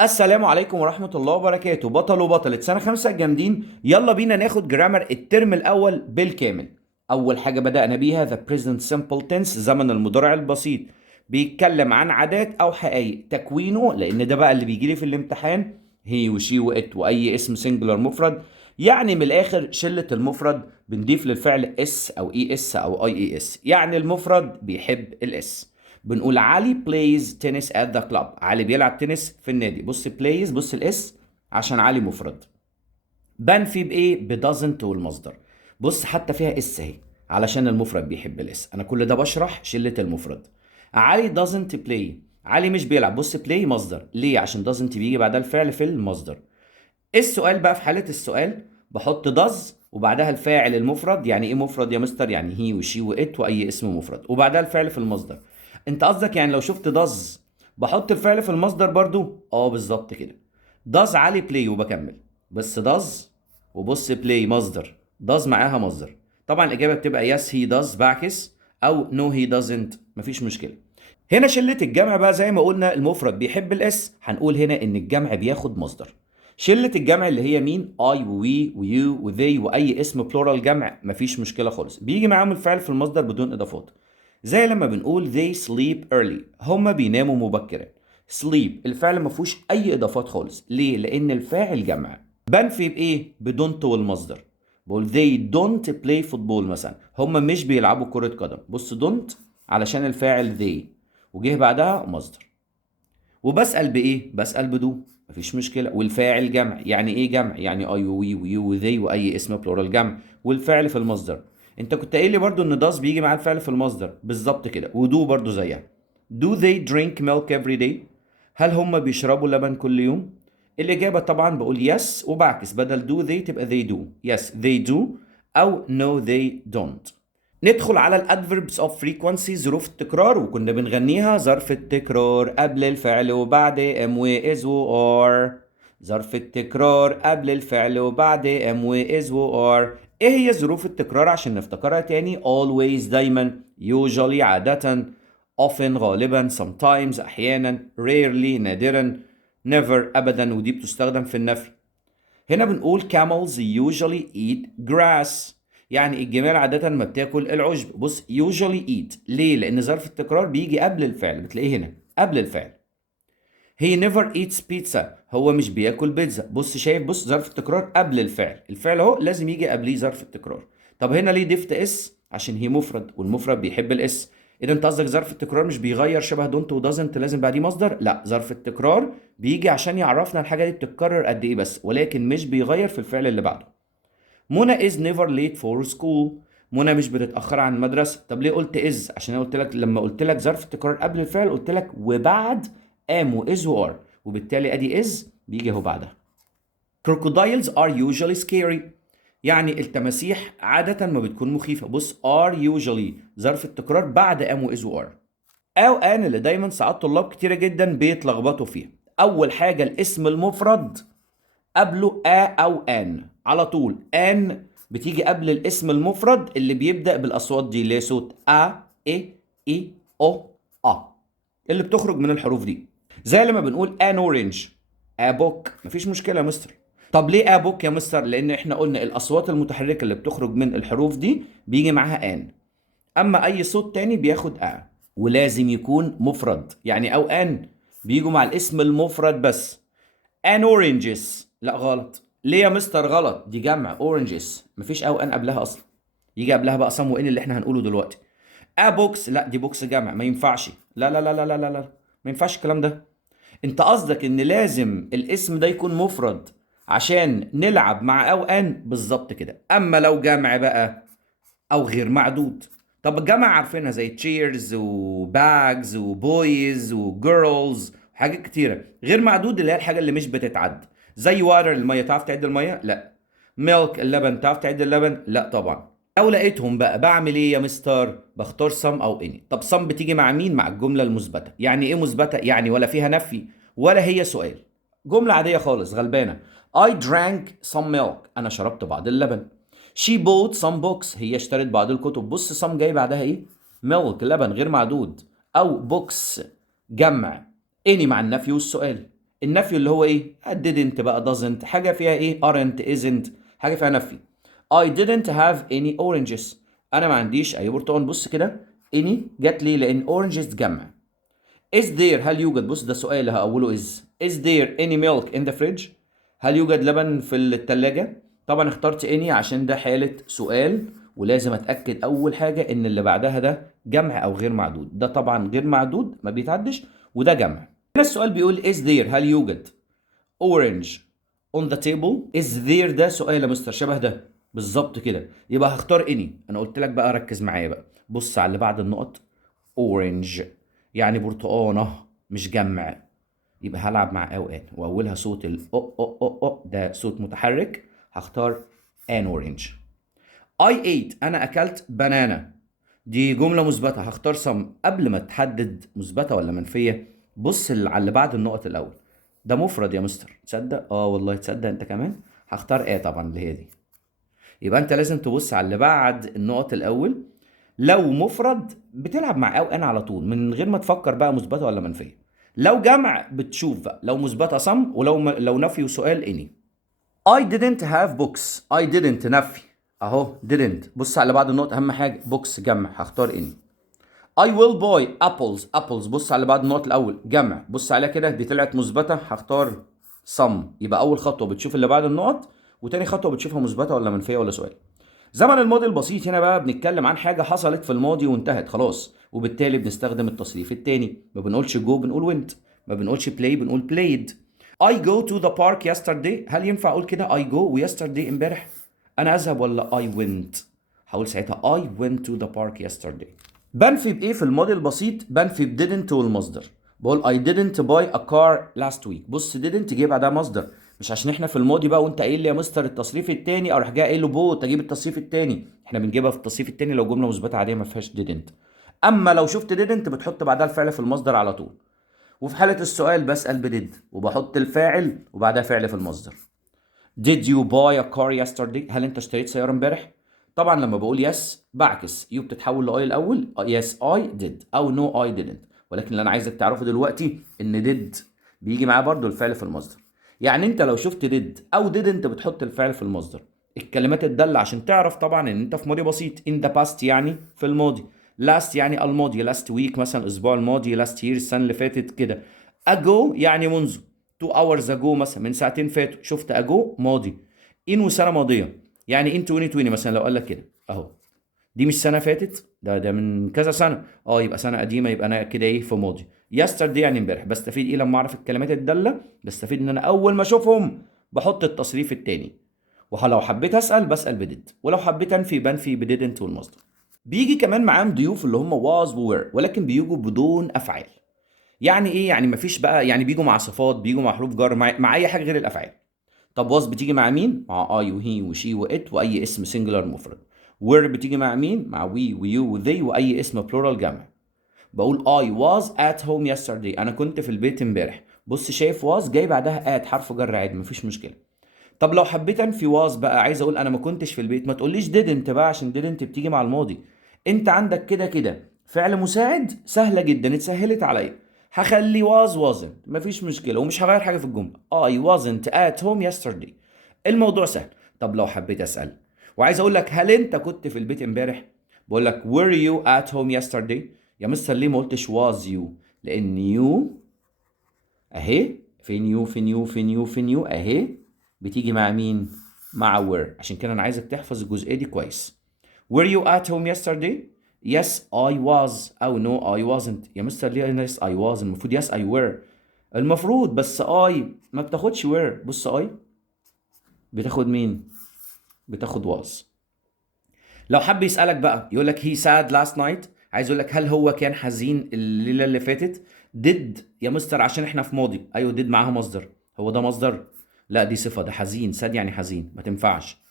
السلام عليكم ورحمة الله وبركاته. بطل وبطلة سنة خمسة الجامدين، يلا بينا ناخد جرامر الترم الأول بالكامل. أول حاجة بدأنا بيها the present simple tense، زمن المضارع البسيط. بيتكلم عن عادات أو حقائق تكوينه، لأن ده بقى اللي بيجيلي في الامتحان. هي وشي وإت وأي اسم سنجلر مفرد، يعني من الآخر شلة المفرد بنضيف للفعل اس أو اي اس أو اي اي اس، يعني المفرد بيحب الاس. بنقول علي plays tennis at the club، علي بيلعب تنس في النادي. بص plays، بص الاس عشان علي مفرد. بنفي بايه؟ بدازنت والمصدر. بص حتى فيها اس اهي علشان المفرد بيحب الاس. انا كل ده بشرح شلة المفرد. علي doesn't play، علي مش بيلعب. بص play مصدر، ليه؟ عشان doesn't بيجي بعدها الفعل في المصدر. السؤال بقى، في حالة السؤال بحط داز وبعدها الفاعل المفرد. يعني ايه مفرد يا مستر؟ يعني هي وشي وات واي اسم مفرد وبعدها الفعل في المصدر. انت قصدك يعني لو شفت داز بحط الفعل في المصدر برضو؟ بالظبط كده. داز علي بلاي وبكمل. بس داز وبص بلاي مصدر، داز معاها مصدر. طبعا الاجابه بتبقى يس هي داز بعكس، او نو هي دازنت، مفيش مشكله. هنا شلة الجمع بقى، زي ما قلنا المفرد بيحب الاس، هنقول هنا ان الجمع بياخد مصدر. شلة الجمع اللي هي مين؟ اي ووي ويو وذي واي اسم بلورال جمع، مفيش مشكلة خالص، بيجي معاهم الفعل في المصدر بدون اضافات. زي لما بنقول they sleep early، هما بيناموا مبكرا. sleep الفعل ما فيهوش اي اضافات خالص، ليه؟ لان الفاعل جمع. بنفي بايه؟ بدونت والمصدر. بقول they don't play football مثلا، هما مش بيلعبوا كرة قدم. بص don't علشان الفاعل they وجه بعدها مصدر. وبسأل بإيه؟ بسأل بدو، مفيش مشكلة. والفاعل جمع، يعني إيه جمع؟ يعني أي وي ويو وذي وأي اسم بلورال جمع، والفعل في المصدر. أنت كنت قايل لي برضو إن داز بيجي مع الفعل في المصدر، بالظبط كده. ودو برضو زيها. Do they drink milk every day؟ هل هم بيشربوا لبن كل يوم؟ الإجابة طبعا بقول yes وبعكس، بدل do they تبقى they do. Yes they do، أو no they don't. ندخل على الادفيربس اوف فريكوانسي، ظروف التكرار، وكنا بنغنيها. ظرف التكرار قبل الفعل وبعد ام و از و ار. ظرف التكرار قبل الفعل وبعد ام و از و ار. ايه هي ظروف التكرار عشان نفتكرها تاني؟ always دايما، usually عادة، often غالبا، sometimes احيانا، rarely نادرا، never ابدا، ودي بتستخدم في النفي. هنا بنقول camels usually eat grass، يعني الجمال عادة ما بتاكل العشب. بص usually eat ليه؟ لأن ظرف التكرار بيجي قبل الفعل، بتلاقيه هنا قبل الفعل. he never eats pizza، هو مش بياكل بيتزا. بص شايف؟ بص ظرف التكرار قبل الفعل، الفعل اهو لازم يجي قبليه ظرف التكرار. طب هنا ليه ضفت اس؟ عشان هي مفرد والمفرد بيحب الاس. اذا انت قصدك ظرف التكرار مش بيغير شبه دونت ودازنت لازم بعديه مصدر؟ لا، ظرف التكرار بيجي عشان يعرفنا الحاجه دي بتتكرر قد ايه بس، ولكن مش بيغير في الفعل اللي بعده. منى is never late for school، منى مش بتتاخر عن المدرسه. طب ليه قلت از؟ عشان انا قلت لك لما قلت لك ظرف التكرار قبل الفعل قلت لك وبعد ام واز وار، وبالتالي ادي از بيجي اهو بعدها. crocodiles are usually scary، يعني التماسيح عادة ما بتكون مخيفة. بص are usually ظرف التكرار بعد ام واز وار. او ان اللي دايما ساعات طلاب كتيرة جدا بيتلخبطوا فيها. اول حاجة الاسم المفرد قبله او ان على طول. ان بتيجي قبل الاسم المفرد اللي بيبدأ بالاصوات دي، اللي هي صوت اي او اللي بتخرج من الحروف دي. زي لما بنقول ان اورنج، ابوك، مفيش مشكله يا مستر. طب ليه ابوك يا مستر؟ لان احنا قلنا الاصوات المتحركه اللي بتخرج من الحروف دي بيجي معاها ان، اما اي صوت تاني بياخد ولازم يكون مفرد. يعني او ان بيجوا مع الاسم المفرد بس. ان اورنجز، لا غلط. ليه يا مستر غلط؟ دي جمع اورنجز، مفيش او ان قبلها اصلا. يجي قبلها بقى صم وان اللي احنا هنقوله دلوقتي. بوكس، لا دي بوكس جمع، ما ينفعش. لا لا لا لا لا لا لا، ما ينفعش الكلام ده. انت قصدك ان لازم الاسم ده يكون مفرد عشان نلعب مع او ان، بالظبط كده. اما لو جمع بقى او غير معدود، طب الجمع عارفينها زي تشيرز وباجز وبويز وجيرلز وحاجات كتيره. غير معدود اللي هي الحاجه اللي مش بتتعد، زي واتر الميه. تعرف تعد الميه؟ لا. ميلك اللبن، تعرف تعد اللبن؟ لا طبعا. لو لقيتهم بقى بعمل ايه يا مستر؟ بختار صم او اني. طب صم بتيجي مع مين؟ مع الجمله المثبته. يعني ايه مثبته؟ يعني ولا فيها نفي ولا هي سؤال، جمله عاديه خالص غلبانه. I drank some milk، انا شربت بعض اللبن. She bought some books، هي اشترت بعض الكتب. بص some جاي بعدها ايه؟ milk لبن غير معدود، او books جمع. اني مع النفي والسؤال. النفي اللي هو ايه؟ didn't بقى doesn't، حاجه فيها ايه؟ aren't isn't، حاجه فيها نفي. I didn't have any oranges. انا ما عنديش اي برتقال. بص كده any جت لي لان oranges جمع. is there هل يوجد، بص ده سؤال هقوله is there any milk in the fridge؟ هل يوجد لبن في الثلاجة؟ طبعا اخترت any عشان ده حالة سؤال، ولازم اتأكد اول حاجة ان اللي بعدها ده جمع او غير معدود. ده طبعا غير معدود ما بيتعدش، وده جمع. هنا السؤال بيقول is there هل يوجد orange on the table. is there ده سؤال يا مستر شبه ده بالظبط كده، يبقى هختار any. انا قلت لك بقى ركز معايا بقى، بص على اللي بعد النقط. orange يعني برتقانة مش جمع، يبقى هلعب مع او ان واولها صوت ال او ده صوت متحرك، هختار an orange. I ate انا اكلت بنانا، دي جملة مثبتة، هختار some. قبل ما تحدد مثبتة ولا منفية بص على اللي بعد النقط الاول. ده مفرد يا مستر، تصدق؟ والله تصدق انت كمان. هختار طبعا اللي هي دي. يبقى انت لازم تبص على اللي بعد النقط الاول. لو مفرد بتلعب مع او ان على طول من غير ما تفكر بقى مثبته ولا منفيه. لو جمع بتشوف بقى لو مثبته صم، لو نفي وسؤال اني. I didn't have books. I didn't نفي اهو didn't. بص على بعد النقط اهم حاجه books جمع، هختار اني. I will buy apples. apples بص على بعد النقط الاول جمع، بص عليها كده دي طلعت مثبته، هختار some. يبقى اول خطوه بتشوف اللي بعد النقط، وتاني خطوه بتشوفها مثبته ولا منفيه ولا سؤال. زمن الماضي البسيط هنا بقى بنتكلم عن حاجة حصلت في الماضي وانتهت خلاص، وبالتالي بنستخدم التصريف التاني. ما بنقولش go بنقول went، ما بنقولش play بنقول played. I go to the park yesterday. هل ينفع اقول كده I go و yesterday امبارح؟ انا اذهب ولا I went؟ هقول ساعتها I went to the park yesterday. بنفي بايه في الماضي البسيط؟ بنفي ب didn't والمصدر. بقول I didn't buy a car last week. بص didn't جه بعدها مصدر، مش عشان احنا في الماضي بقى وانت قايل لي يا مستر التصريف التاني اروح جاي قايل له بوت اجيب التصريف التاني. احنا بنجيبها في التصريف التاني لو جمله مثبته عاديه ما فيهاش didn't. اما لو شفت didn't بتحط بعدها الفعل في المصدر على طول. وفي حاله السؤال بسال بدid وبحط الفاعل وبعدها فعل في المصدر. Did you buy a car yesterday؟ هل انت اشتريت سياره امبارح؟ طبعا لما بقول yes بعكس يو بتتحول لاي الاول، yes I did او no I didn't. ولكن اللي انا عايزك تعرفه دلوقتي ان did بيجي معاه برضو الفعل في المصدر. يعني انت لو شفت did او didn't بتحط الفعل في المصدر. الكلمات الدالة عشان تعرف طبعا ان انت في ماضي بسيط. in the past يعني في الماضي، last يعني الماضي، last week مثلا الاسبوع الماضي، last year السنة اللي فاتت كده. ago يعني منذ، 2 hours ago مثلا من ساعتين فاتوا، شفت ago ماضي. in وسنة ماضية يعني in 2020 مثلا لو قال لك كده اهو، دي مش سنة فاتت، ده من كذا سنة، يبقى سنة قديمة، يبقى انا كده ايه في ماضي. yesterday يعني امبارح. بستفيد ايه لما اعرف الكلمات الدالة؟ بستفيد ان انا اول ما اشوفهم بحط التصريف التاني. ولو حبيت اسال بسال بديد، ولو حبيت انفي بنفي بديدنت والمصدر. بيجي كمان معاهم ضيوف اللي هم was و were، ولكن بيجوا بدون افعال. يعني ايه؟ يعني مفيش بقى، يعني بيجوا مع صفات، بيجوا مع حروف جر، مع اي حاجه غير الافعال. طب was بتيجي مع مين؟ مع I وهي وشي وات واي اسم سنجلر مفرد. were بتيجي مع مين؟ مع we ويو وذي واي اسم بلورال جمع. بقول I was at home yesterday. انا كنت في البيت امبارح. بص شايف was جاي بعدها at حرف جر عادي مفيش مشكله. طب لو حبيت انفي was بقى، عايز اقول انا ما كنتش في البيت، ما تقوليش didn't بقى عشان didn't بتيجي مع الماضي. انت عندك كده كده فعل مساعد سهله جدا اتسهلت عليا، هخلي was wasn't مفيش مشكله ومش هغير حاجه في الجمله. I wasn't at home yesterday. الموضوع سهل. طب لو حبيت اسال وعايز اقول لك هل انت كنت في البيت امبارح، بقول لك were you at home yesterday. يا مستر ليه ما قلتش was you؟ لان you اهي، فين يو فين يو فين يو فين يو اهي، بتيجي مع مين؟ مع were. عشان كده انا عايزك تحفظ الجزئيه دي كويس. Were you at home yesterday؟ Yes I was او no I wasn't. يا مستر ليه yes I was؟ المفروض yes I were المفروض، بس I ما بتاخدش were. بص I بتاخد مين؟ بتاخد was. لو حب يسألك بقى يقول لك he sad last night، عايز يقول لك هل هو كان حزين الليلة اللي فاتت؟ did يا مستر عشان احنا في ماضي، ايوه did معاها مصدر، هو ده مصدر؟ لا دي صفة، ده حزين، sad يعني حزين ما تنفعش.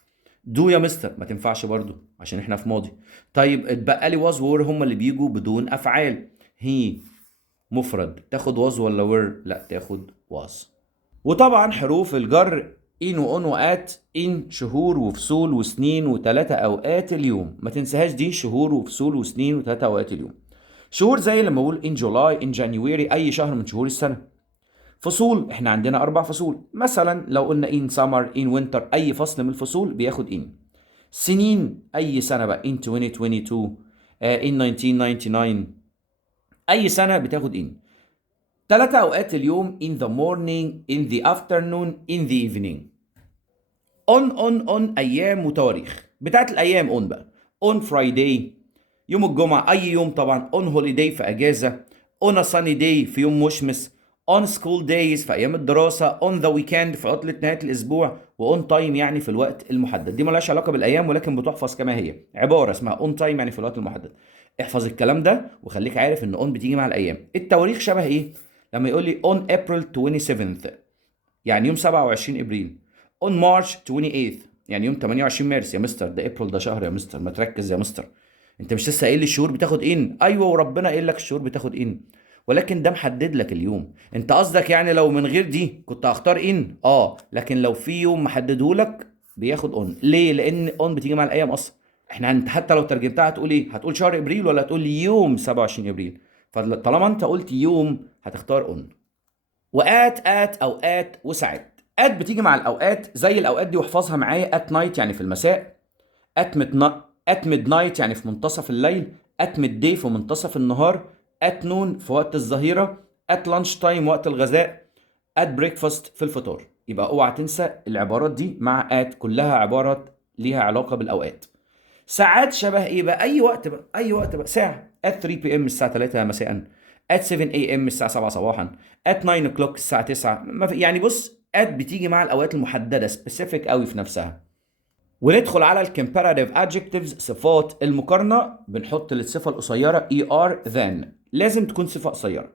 do يا مستر ما تنفعش برضو عشان احنا في ماضي. طيب اتبقى لي was و were هما اللي بيجوا بدون افعال. he مفرد تاخد was ولا were؟ لا تاخد was. وطبعا حروف الجر in وon وات، in شهور وفصول وسنين وثلاثة اوقات اليوم، ما تنساهاش دي، شهور وفصول وسنين وثلاثة اوقات اليوم. شهور زي لما اقول in July in January اي شهر من شهور السنة. فصول احنا عندنا 4 فصول، مثلا لو قلنا in summer in winter اي فصل من الفصول بياخد in. سنين اي سنة بقى in 2022 in 1999 اي سنة بتاخد in. 3 اوقات اليوم in the morning in the afternoon in the evening. on ايام وتواريخ بتاعت الايام on بقى on Friday يوم الجمعة اي يوم طبعا، on holiday في اجازة، on a sunny day في يوم مشمس، on school days في ايام الدراسة، on the weekend في عطلة نهاية الاسبوع، و on time يعني في الوقت المحدد. دي ملهاش علاقة بالايام ولكن بتحفظ كما هي، عبارة اسمها on time يعني في الوقت المحدد. احفظ الكلام ده وخليك عارف ان on بتيجي مع الايام. التواريخ شبه ايه؟ لما يقول لي on April 27th يعني يوم 27 ابريل، on March 28th يعني يوم 28 مارس. يا مستر ده ابريل ده شهر يا مستر، ما تركز يا مستر، انت مش لسه قايل لي الشهور بتاخد ان؟ ايوه وربنا قايل لك الشهور بتاخد ان، ولكن ده محدد لك اليوم. انت قصدك يعني لو من غير دي كنت هختار ان؟ لكن لو في يوم محدده لك بياخد اون. ليه؟ لان اون بتيجي مع الايام اصلا. انت حتى لو ترجمتها هتقول ايه؟ هتقول شهر ابريل ولا هتقول يوم 27 ابريل؟ فطالما انت قلت يوم هتختار اون. وات اوقات وساعات. ات بتيجي مع الاوقات زي الاوقات دي واحفظها معايا. ات نايت يعني في المساء، ات ميد نايت يعني في منتصف الليل، ات ميد داي في منتصف النهار، ات نون في وقت الظهيره، ات لانش تايم وقت الغذاء، ات بريكفاست في الفطار. يبقى اوعى تنسى العبارات دي مع ات، كلها عبارات ليها علاقه بالاوقات. ساعات شبه ايه بقى؟ اي وقت بقى، اي وقت بقى ساعه. at 3 p.m. الساعه 3 مساء، at 7 a.m. الساعه 7 صباحا، at 9 o'clock الساعه 9. ما في يعني، بص at بتيجي مع الاوقات المحدده specific قوي في نفسها. وندخل على الكمباراتيف adjectives صفات المقارنه. بنحط للصفه القصيره er than، لازم تكون صفه قصيره.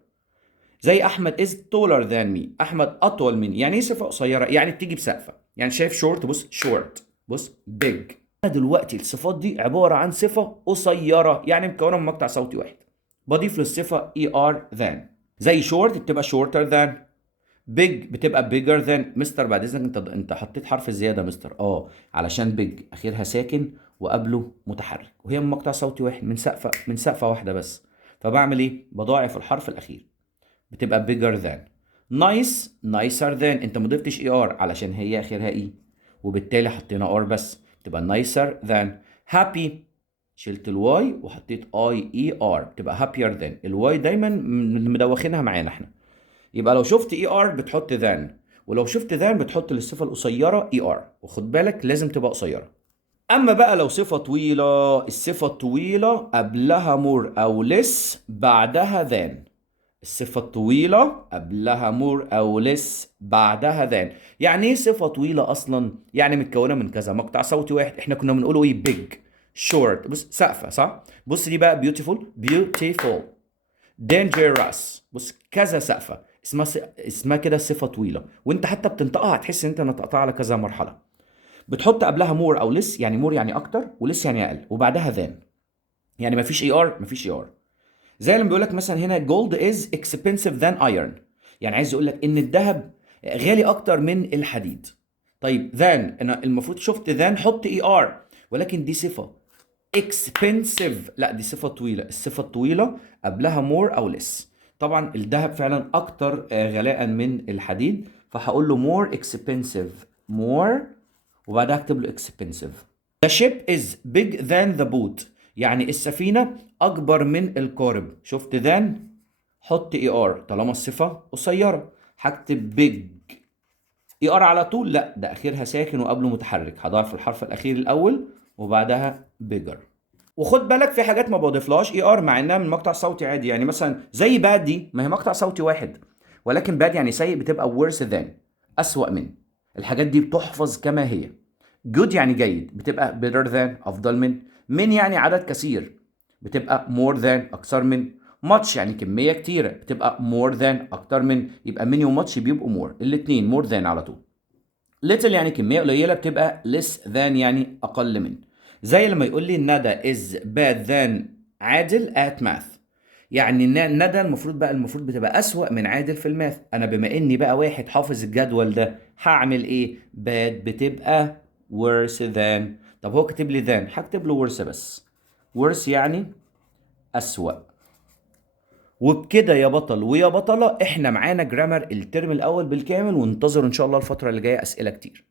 زي احمد is taller than me، احمد اطول مني. يعني ايه صفه قصيره؟ يعني بتيجي بسقفه. يعني شايف short؟ بص short، بص big. دلوقتي الصفات دي عباره عن صفه قصيره يعني مكونه من مقطع صوتي واحد، بضيف للصفه er than. زي short بتبقى shorter than، big بتبقى bigger than. مستر بعد اذنك انت حطيت حرف زياده مستر. علشان big اخرها ساكن وقبله متحرك وهي من مقطع صوتي واحد، من سقفه واحده بس. فبعمل ايه؟ بضاعف الحرف الاخير، بتبقى bigger than. nice nicer than، انت ما ضفتش er علشان هي اخرها e وبالتالي حطينا r بس، تبقى nicer than. happy شلت الواي وحطيت اي اي ار، بتبقى happier than. الواي دايما مدوخينها معانا احنا. يبقى لو شفت اي ار بتحط than، ولو شفت than بتحط للصفه القصيره اي ار، وخد بالك لازم تبقى قصيره. اما بقى لو صفه طويله، الصفه الطويله قبلها more او less بعدها than. الصفة الطويلة قبلها more أو less بعدها than. يعني إيه صفة طويلة أصلا؟ يعني متكونة من كذا مقطع صوتي واحد. إحنا كنا بنقوله إيه؟ big short، بص سقفة صح؟ بص دي بقى beautiful dangerous، بص كذا سقفة. اسمها كده صفة طويلة، وأنت حتى بتنطقها هتحس إن أنت نطقتها على كذا مرحلة. بتحط قبلها more أو less، يعني more يعني أكتر ولس يعني أقل، وبعدها than. يعني مفيش مفيش زي لما بيقول لك مثلا هنا gold is expensive than iron، يعني عايز يقول لك ان الذهب غالي اكتر من الحديد. طيب than، انا المفروض شفت than حط ولكن دي صفة. expensive لا، دي صفة طويلة. الصفة الطويلة قبلها more او less. طبعا الذهب فعلا اكتر غلاء من الحديد، فهقول له more expensive more وبعدها اكتب له expensive. The ship is big than the boat، يعني السفينة أكبر من القارب. شفت than حط er طالما الصفة قصيرة. هكتب big er على طول؟ لا، ده آخرها ساكن وقبله متحرك، هضيف الحرف الأخير الأول وبعدها bigger. وخد بالك في حاجات ما بضيفلهاش er مع إنها من مقطع صوتي عادي. يعني مثلا زي bad دي، ما هي مقطع صوتي واحد، ولكن bad يعني سيء بتبقى worse than، أسوأ من. الحاجات دي بتحفظ كما هي. good يعني جيد بتبقى better than أفضل من يعني عدد كثير بتبقى more than أكثر من. much يعني كمية كتيرة بتبقى more than أكتر من. يبقى many و much بيبقوا more، الاتنين more than على طول. little يعني كمية قليلة بتبقى less than يعني أقل من. زي لما يقول لي ندى is bad than عادل at math، يعني ندى المفروض بتبقى أسوأ من عادل في الماث. أنا بما إني بقى واحد حافظ الجدول ده هعمل إيه؟ bad بتبقى worse than. طب هو كاتب لي than، هكتب له worse بس. worse يعني أسوأ، وبكده يا بطل ويا بطلة احنا معانا جرامر الترم الاول بالكامل، وانتظروا ان شاء الله الفترة اللي جاية اسئلة كتير.